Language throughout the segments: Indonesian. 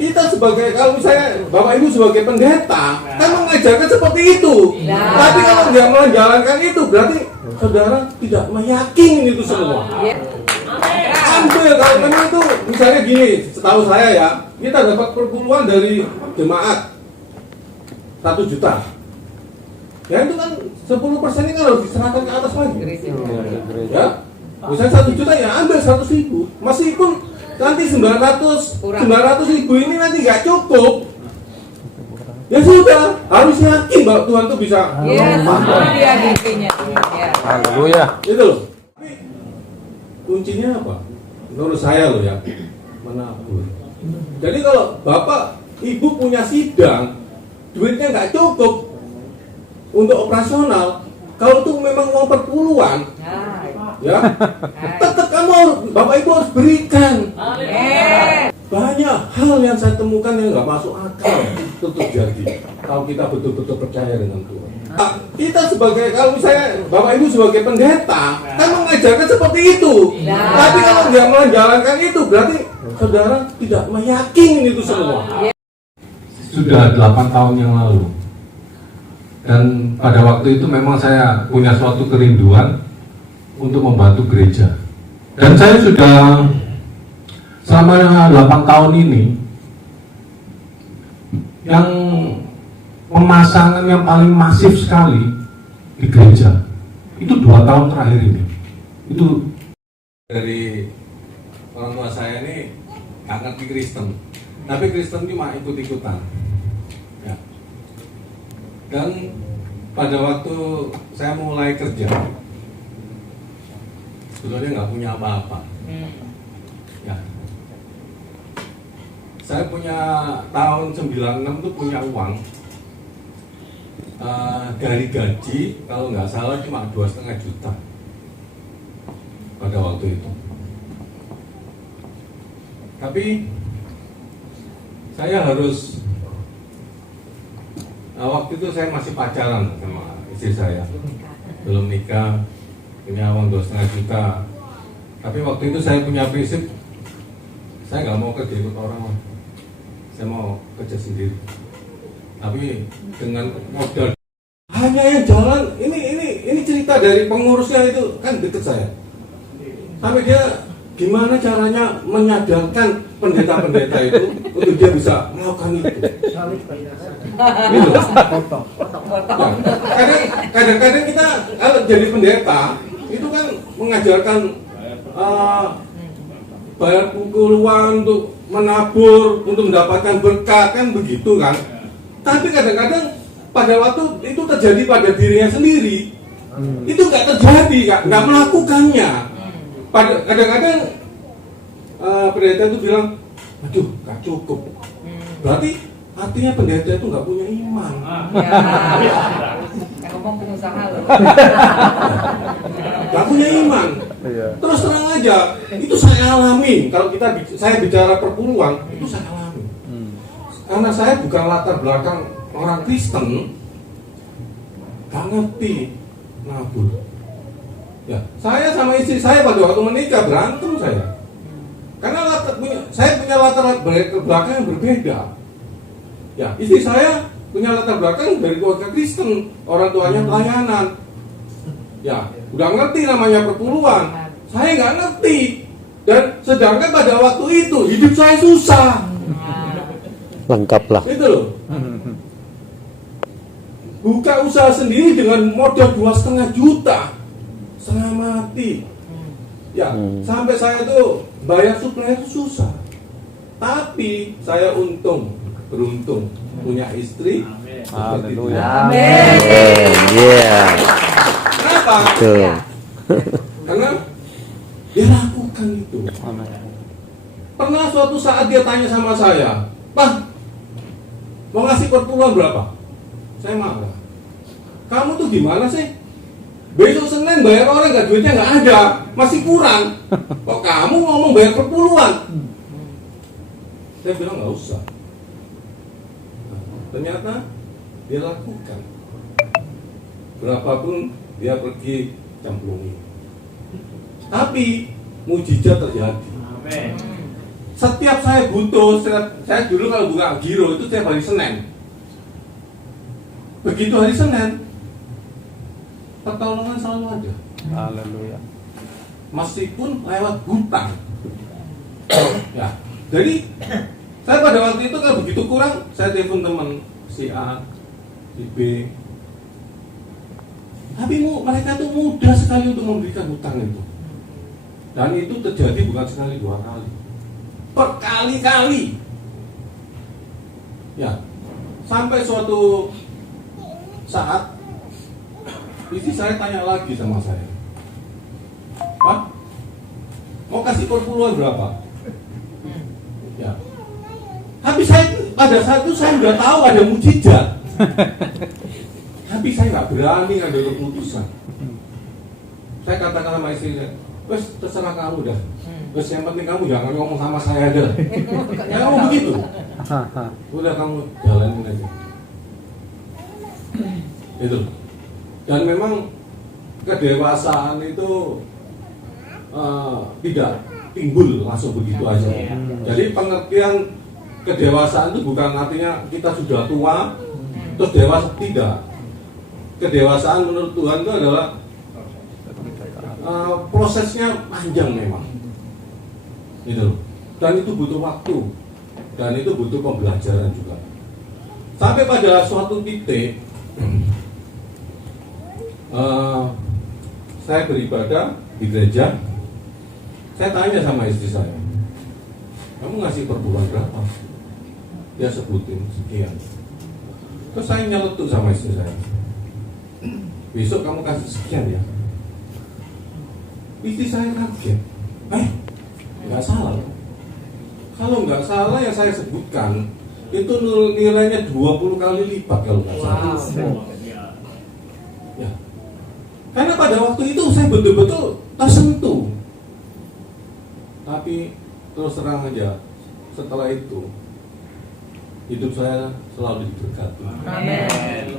kita sebagai, kalau misalnya Bapak Ibu sebagai pendeta kan mengajarkan seperti itu. Tapi kalau nggak menjalankan itu berarti saudara tidak meyakini itu semua. Ambil kalau memang itu misalnya gini, setahu saya ya, kita dapat perpuluhan dari jemaat 1 juta. Ya itu kan 10% ini kan harus diserahkan ke atas lagi. Ya, misalnya 1 juta ya ambil 100.000. Meskipun nanti 900.000 ini nanti nggak cukup. Ya sudah, harus yakin bahwa Tuhan itu bisa. Haleluya. Itu loh. Tapi kuncinya apa? Menurut saya loh ya, menabur. Jadi kalau Bapak Ibu punya sidang, duitnya nggak cukup untuk operasional, kalau itu memang mau perpuluhan, ya, tetap kamu Bapak Ibu harus berikan. Banyak hal yang saya temukan yang nggak masuk akal itu terjadi kalau kita betul-betul percaya dengan Tuhan. Kita sebagai, kalau misalnya Bapak Ibu sebagai pendeta kan mengajarkan seperti itu. Tapi kalau nggak menjalankan itu berarti saudara tidak meyakini itu semua. Sudah 8 tahun yang lalu. Dan pada waktu itu memang saya punya suatu kerinduan untuk membantu gereja. Dan saya sudah selama 8 tahun ini yang pemasangan yang paling masif sekali di gereja itu 2 tahun terakhir ini. Itu dari orang tua saya ini nggak ngerti Kristen, tapi Kristen cuma ikut-ikutan. Ya. Dan pada waktu saya mulai kerja, sebetulnya nggak punya apa-apa. Ya. Saya punya tahun 96 tuh punya uang dari gaji, kalau nggak salah cuma 2,5 juta pada waktu itu. Tapi saya harus, waktu itu saya masih pacaran sama istri saya, belum nikah, punya uang 2,5 juta. Tapi waktu itu saya punya prinsip, saya nggak mau kerja ikut orang, saya mau kerja sendiri. Tapi dengan modal, hanya yang jalan ini cerita dari pengurusnya itu kan deket saya. Sampai dia gimana caranya menyadarkan pendeta-pendeta itu untuk dia bisa melakukan itu. Gitu. Kadang-kadang kita kalau jadi pendeta itu kan mengajarkan bayar pukuluan untuk menabur, untuk mendapatkan berkat, kan begitu kan. Tapi kadang-kadang pada waktu itu terjadi pada dirinya sendiri, itu nggak terjadi, nggak melakukannya. Kadang-kadang pendeta itu bilang, aduh nggak cukup. Berarti artinya pendeta itu nggak punya iman. Ngomong pengusaha loh. Nggak punya iman. Terus terang aja, itu saya alami. Kalau saya bicara perpuluhan, itu saya alami. Karena saya bukan latar belakang orang Kristen, nggak ngerti nabur. Ya, saya sama istri saya pada waktu menikah berantem saya. Karena saya punya latar belakang yang berbeda. Ya, istri saya punya latar belakang dari keluarga Kristen, orang tuanya pelayanan. Ya, udah ngerti namanya perpuluhan. Saya nggak ngerti. Dan sedangkan pada waktu itu hidup saya susah. Lengkap lah. Itu loh. Buka usaha sendiri dengan modal 2,5 juta, setengah mati. Ya, sampai saya tuh bayar supplier itu susah. Tapi saya beruntung punya istri. Haleluya. Amin. Iya. Kenapa? Betul. Karena dia lakukan itu. Pernah suatu saat dia tanya sama saya, "Pak, mau ngasih perpuluhan berapa?" Saya marah. "Kamu tuh gimana sih? Besok Senin bayar orang nggak, duitnya nggak ada, masih kurang. Kok kamu ngomong bayar perpuluhan?" Saya bilang nggak usah. Nah, ternyata dia lakukan. Berapapun dia pergi cemplungi. Tapi mujizat terjadi. setiap saya butuh, saya dulu kalau buka giro itu setiap hari Senin. Begitu hari Senin, pertolongan selalu ada. Haleluya. Meskipun lewat hutang. Ya, jadi saya pada waktu itu kalau begitu kurang, saya telepon teman si A, si B. Tapi mereka tuh mudah sekali untuk memberikan hutang itu. Dan itu terjadi bukan sekali dua kali, berkali-kali. Ya, sampai suatu saat istri saya tanya lagi sama saya, Pak, mau kasih perpuluhan berapa? Ya. Tapi saya pada saat itu saya udah tahu ada mujizat. Tapi saya nggak berani ngambil keputusan. Saya katakan sama istri saya, wes terserah kamu dah. Wes yang penting kamu jangan ngomong sama saya aja. Ya ngomong begitu. Udah kamu jalanin aja. Itu. Dan memang kedewasaan itu tidak timbul langsung begitu aja. Jadi pengertian kedewasaan itu bukan artinya kita sudah tua terus dewasa, tidak. Kedewasaan menurut Tuhan itu adalah prosesnya panjang memang. Gitu. Dan itu butuh waktu. Dan itu butuh pembelajaran juga. Sampai pada suatu titik saya beribadah di gereja. Saya tanya sama istri saya, kamu ngasih perpuluhan berapa? Dia sebutin sekian. Terus saya nyeletuk sama istri saya, besok kamu kasih sekian ya. Istri saya kaget, nggak salah. Kalau nggak salah yang saya sebutkan itu nilainya 20 kali lipat kalau nggak salah. Ya. Karena pada waktu itu saya betul-betul tersentuh. Tapi terus terang aja, setelah itu hidup saya selalu diberkati. Amin.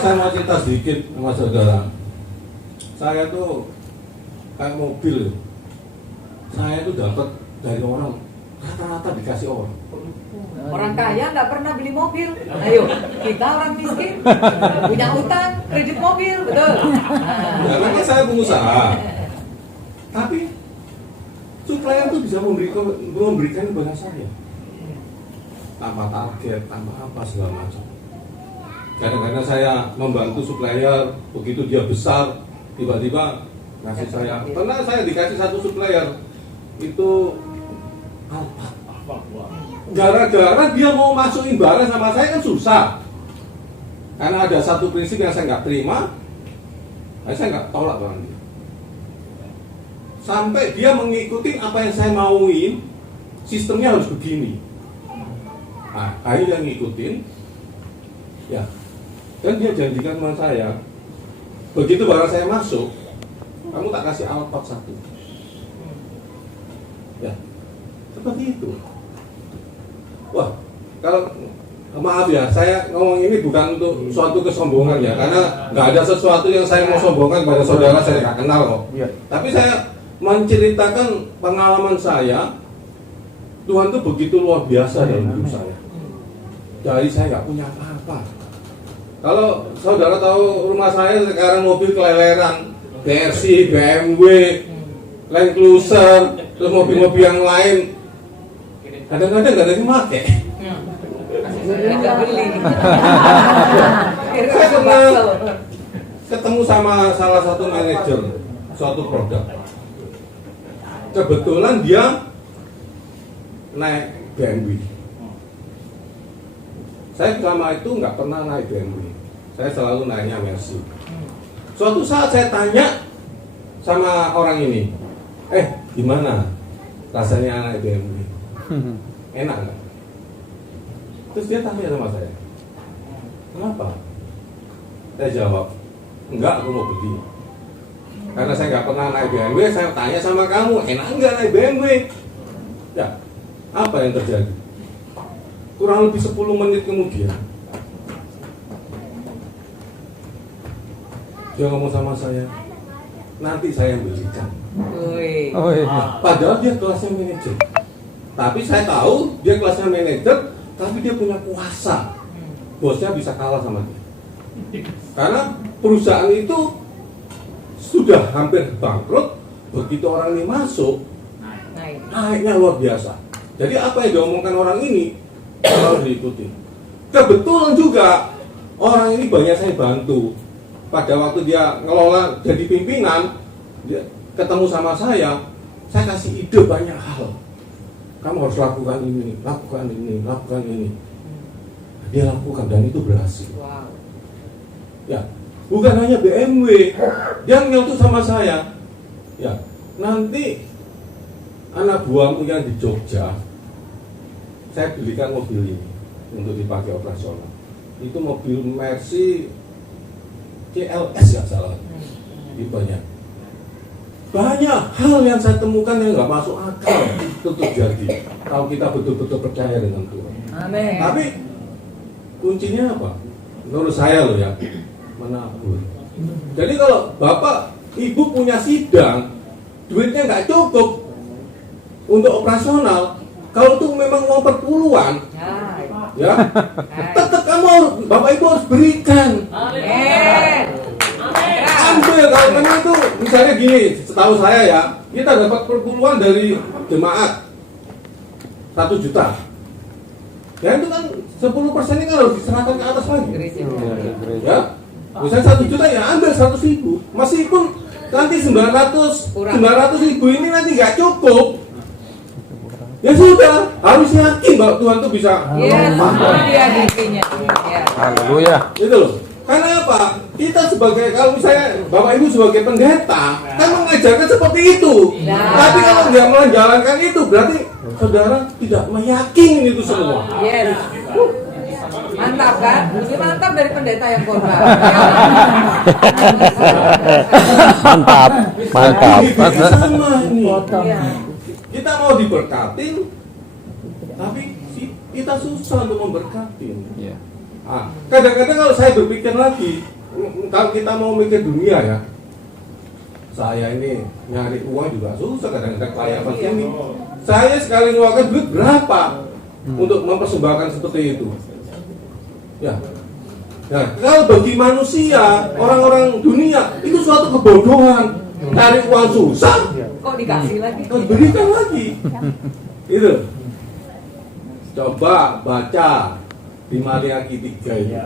Saya mau cerita sedikit sama saudara. Saya tuh kayak mobil. Saya tuh dapat dari orang, rata-rata dikasih orang. Orang kaya nggak pernah beli mobil. Ayo, kita orang miskin punya utang, kredit mobil, betul. Ya, memang saya pengusaha. Tapi supplier itu bisa memberikan kepada saya tanpa target, tanpa apa segala macam. Kadang-kadang saya membantu supplier, begitu dia besar, tiba-tiba ngasih saya. Pernah saya dikasih satu supplier itu Alphard. Gara-gara dia mau masukin barang sama saya kan susah. Karena ada satu prinsip yang saya nggak terima, saya nggak tolak barang dia. Sampai dia mengikuti apa yang saya mauin, sistemnya harus begini. Nah, akhirnya ngikutin, ya. Dan dia janjikan sama saya, begitu barang saya masuk, kamu tak kasih Alphard satu. Ya, seperti itu. Wah, kalau maaf ya, saya ngomong ini bukan untuk suatu kesombongan ya, karena nggak ada sesuatu yang saya mau sombongkan pada saudara, saya nggak kenal kok. Tapi saya menceritakan pengalaman saya. Tuhan itu begitu luar biasa dalam hidup saya. Dari saya nggak punya apa-apa. Kalau saudara tahu rumah saya sekarang mobil keleleran, BRC, BMW, Land Cruiser, terus mobil-mobil yang lain. Kadang-kadang nggak ada yang pakai. Saya pernah ketemu sama salah satu manajer suatu produk. Kebetulan dia naik BMW. Saya selama itu nggak pernah naik BMW. Saya selalu naiknya Mercy. Suatu saat saya tanya sama orang ini, gimana rasanya naik BMW? Enak nggak? Terus dia tanya sama saya, kenapa? Saya jawab, enggak, aku mau beli. Karena saya nggak pernah naik BMW, saya tanya sama kamu, enak nggak naik BMW? Ya, apa yang terjadi? Kurang lebih 10 menit kemudian, dia ngomong sama saya, nanti saya belikan. Wih. Oh, iya. Padahal dia kelasnya manajer. Tapi saya tahu dia kelasnya manajer, tapi dia punya kuasa. Bosnya bisa kalah sama dia. Karena perusahaan itu sudah hampir bangkrut, begitu orang ini masuk, naiknya luar biasa. Jadi apa yang diomongkan orang ini harus diikuti. Kebetulan juga orang ini banyak saya bantu. Pada waktu dia ngelola jadi pimpinan, dia ketemu sama saya kasih ide banyak hal. Kamu harus lakukan ini, lakukan ini, lakukan ini. Dia lakukan dan itu berhasil. Wow. Ya, bukan hanya BMW, dia nyeletuk sama saya. Ya, nanti anak buahmu yang di Jogja, saya belikan mobil ini untuk dipakai operasional. Itu mobil Mercy CLS ya salah. Itu banyak hal yang saya temukan yang nggak masuk akal itu terjadi kalau kita betul-betul percaya dengan Tuhan. Amin. Tapi kuncinya apa? Menurut saya loh ya, menabur. Jadi kalau bapak, ibu punya sidang, duitnya nggak cukup untuk operasional, kalau itu memang mau perpuluhan, ya, tetap kamu harus, bapak ibu harus berikan. Ambil kalau memang itu, misalnya gini, setahu saya ya, kita dapat perpuluhan dari jemaat 1 juta. Ya itu kan 10% ini kan harus diserahkan ke atas lagi. Ya, misalnya 1 juta ya ambil 100.000. Meskipun nanti 900 ribu ini nanti nggak cukup. Ya sudah, harus yakin bahwa Tuhan itu bisa. Haleluya. Itu loh. Karena apa? Kita sebagai, kalau misalnya Bapak Ibu sebagai pendeta kan mengajarkan seperti itu. Tapi kalau nggak menjalankan itu berarti saudara tidak meyakini itu semua. Yes. Mantap kan? Lebih mantap dari pendeta yang korban. Mantap, mantap. Sama ini. Iya. Kita mau diberkatin, tapi kita susah untuk memberkatin. Iya. Ah, kadang-kadang kalau saya berpikir lagi, kalau kita mau mikir dunia ya, saya ini nyari uang juga susah kadang-kadang kayak seperti ini. Saya sekali ngeluarkan duit berapa untuk mempersembahkan seperti itu? Ya. Nah, kalau bagi manusia, orang-orang dunia itu suatu kebodohan. Cari uang susah, Kok dikasih lagi? terus berikan lagi. Itu. Coba baca di Maliaki 3 ini.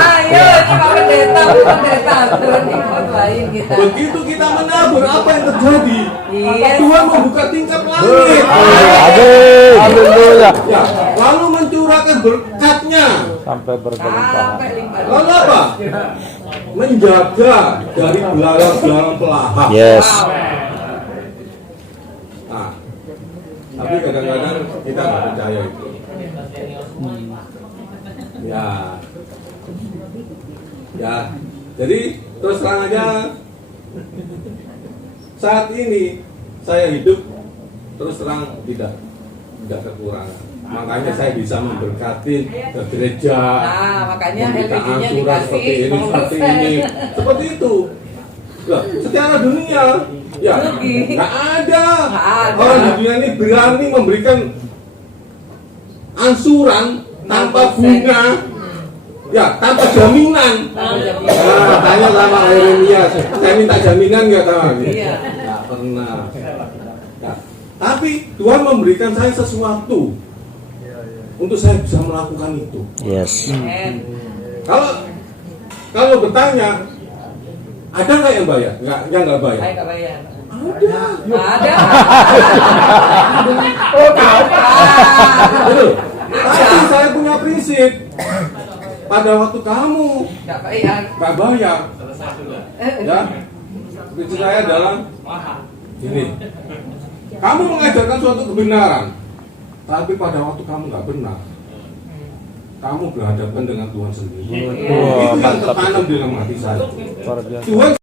Ayo, kita pendeta, turun ikut lain kita. Begitu kita menabur, apa yang terjadi? Iya. Tuhan membuka tingkap langit. Amin. Haleluya. Ya, lalu mencurahkan berkatnya. Sampai berkelimpahan. Sampai limpah. Lalu apa? Menjaga dari belalang-belalang pelahap. Yes. Nah, tapi kadang-kadang kita nggak percaya itu. Ya, jadi terus terang aja, saat ini saya hidup terus terang tidak kekurangan. Makanya saya bisa memberkati ke gereja. Nah, makanya memberikan LPG-nya angsuran dikasih seperti ini, seperti itu. Loh, secara dunia, ya nggak ada orang di dunia ini berani memberikan angsuran tanpa bunga, ya tanpa jaminan. Nah, tanya sama Yeremia, saya minta jaminan nggak tahu? Iya. Nggak pernah. Ya. Tapi Tuhan memberikan saya sesuatu untuk saya bisa melakukan itu. Yes. Kalau bertanya, ada nggak yang bayar? Nggak bayar. Saya nggak bayar. Ada. Ada. Oh, tahu. Betul. Tapi saya punya prinsip. Pada waktu kamu Nggak bayar. nggak bayar, ya, prinsip saya adalah ini. Kamu mengajarkan suatu kebenaran, tapi pada waktu kamu nggak benar, kamu berhadapan dengan Tuhan sendiri. Wah, Itu yang mantap. tertanam di dalam hati saya. Luar biasa. Tuhan